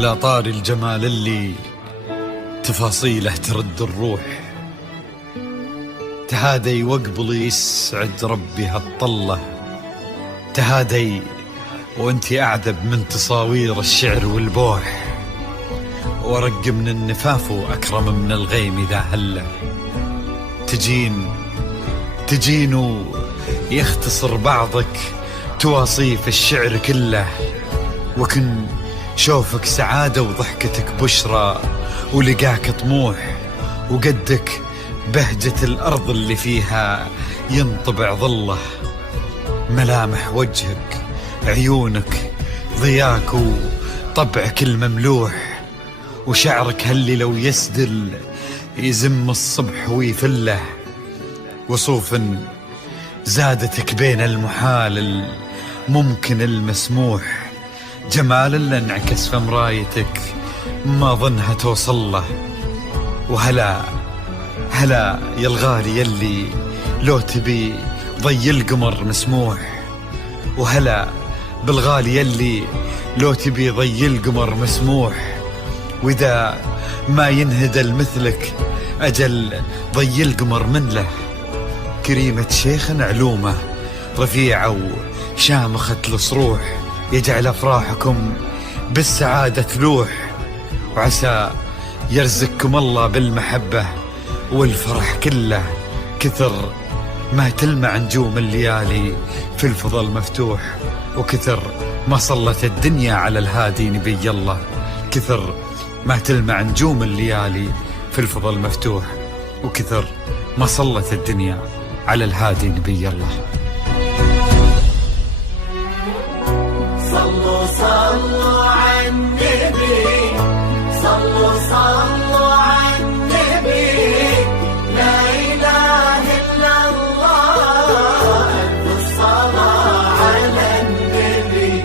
على طار الجمال اللي تفاصيله ترد الروح، تهادي وقبلي يسعد ربي هالطلة، تهادي وانتي أعذب من تصاوير الشعر والبوح، ورق من النفاف وأكرم من الغيم إذا هله، تجين يختصر بعضك تواصيف الشعر كله، وكن شوفك سعادة وضحكتك بشرى ولقاك طموح، وقدك بهجة الأرض اللي فيها ينطبع ظله، ملامح وجهك عيونك ضياك وطبعك المملوح، وشعرك هاللي لو يسدل يزم الصبح ويفله، وصوف زادتك بين المحال الممكن المسموح، جمال اللي انعكس في مرايتك ما ظنها توصل له، وهلا يا الغالي يلي لو تبي ضي القمر مسموح، وهلا بالغالي يلي لو تبي ضي القمر مسموح، وإذا ما ينهدى مثلك أجل ضي القمر من له، كريمة شيخ علومه رفيعة وشامخة الصروح، يجعل أفراحكم بالسعادة تلوح، وعسى يرزقكم الله بالمحبة والفرح كله، كثر ما تلمع نجوم الليالي في الفضل مفتوح، وكثر ما صلت الدنيا على الهادي نبي الله، كثر ما تلمع نجوم الليالي في الفضل مفتوح، وكثر ما صلت الدنيا على الهادي نبي الله. صلوا صلوا على النبي، صلوا على النبي، لا إله إلا الله، ألف الصلاة على النبي.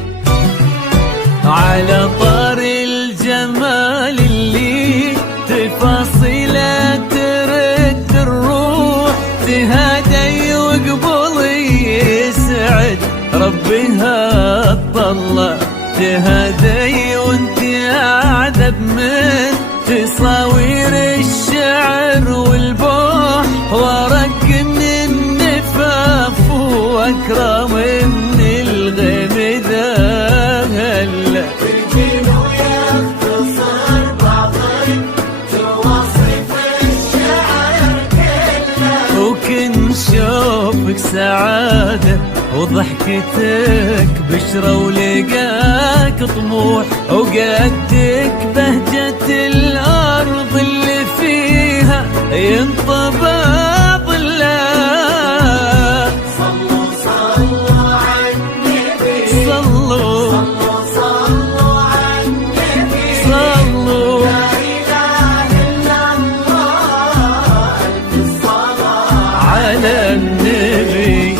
على طار الجمال اللي تفاصيله ترد الروح، تهادي وقبلي يسعد ربي هالطلة، تهادي وانتي أعذب من تصاوير الشعر والبوح، ورق من النفاف وأكرم من الغيم إذا هلا، تجين ويختصر بعضك تواصف الشعر كله، وكن شوفك سعادة وضحكتك بشرى ولقاك طموح، وقدك بهجة الأرض اللي فيها ينطبع ظله. صلوا على النبي، صلوا على النبي، صلوا لا إله إلا الله، ألف الصلاة على النبي.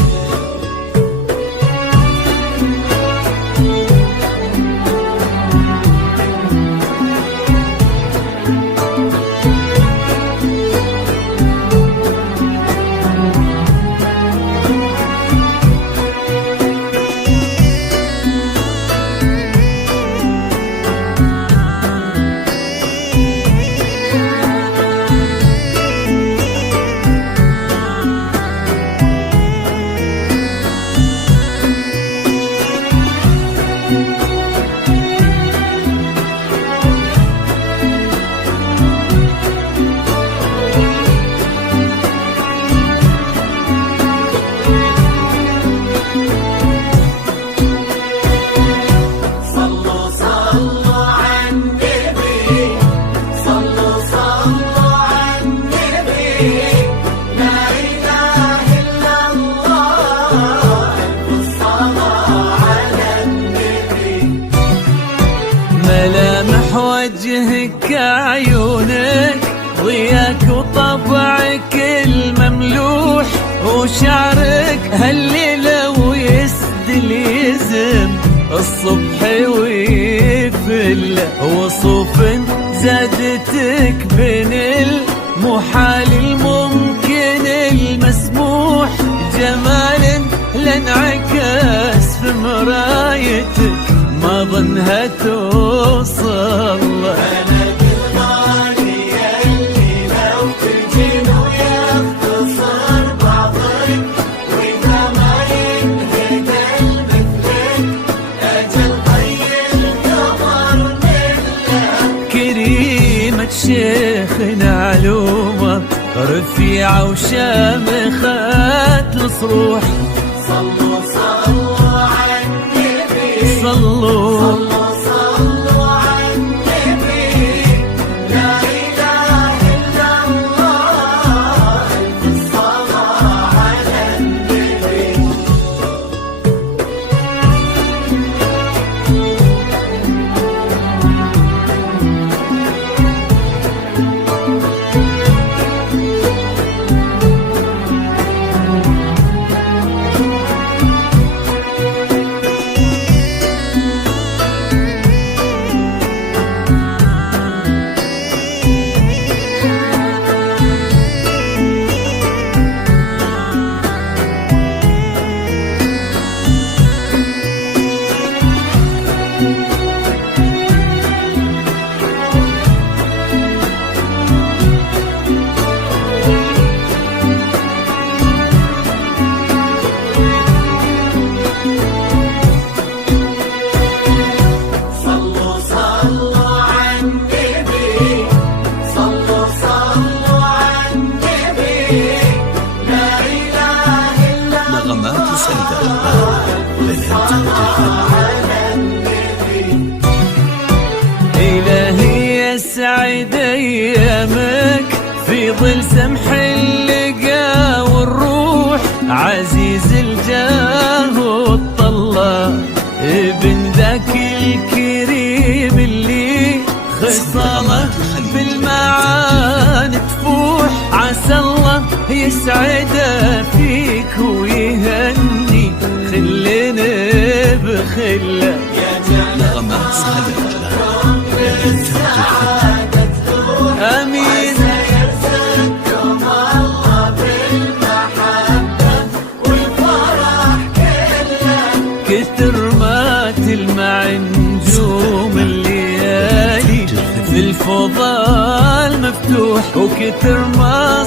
ملامح وجهك عيونك ضياك وطبعك المملوح، وشعرك هاللي لو يسدل يزم الصبح ويفل، وصوف زادتك بين المحال الممكن المسموح، جمال لانعكس في مرايتك ما ظنها توصل الله. بلد الغالي اللي لو تجين ويختصر بعضك وإذا ما ينهدى المثلك أجل طي القمر منه. كريمة شيخنا علومة رفيعة وشامخة الصروح. صلوا صلوا على النبي صلوا صلوا صلوا على النبي لا إله إلا الله ألف الصلاة على النبي. صلوا صلوا على النبي صلوا صلوا على النبي لا إله إلا نغمات سيدة للإنتاج على النبي. إلهي يسعد أيامك في ظل سمح اللقا والروح. عزيز الجاه والطلة ابن ذاك الكريم اللي خصامه بالمعاني تفوح. عسى الله يسعده فيك ويهني خلنا بخله. نغمات سيدة للإنتاج امين. يرزقكم الله بالمحبة والفرح كله. كثر ما تلمع نجوم الليالي في الفضاء المفتوح وكثر ما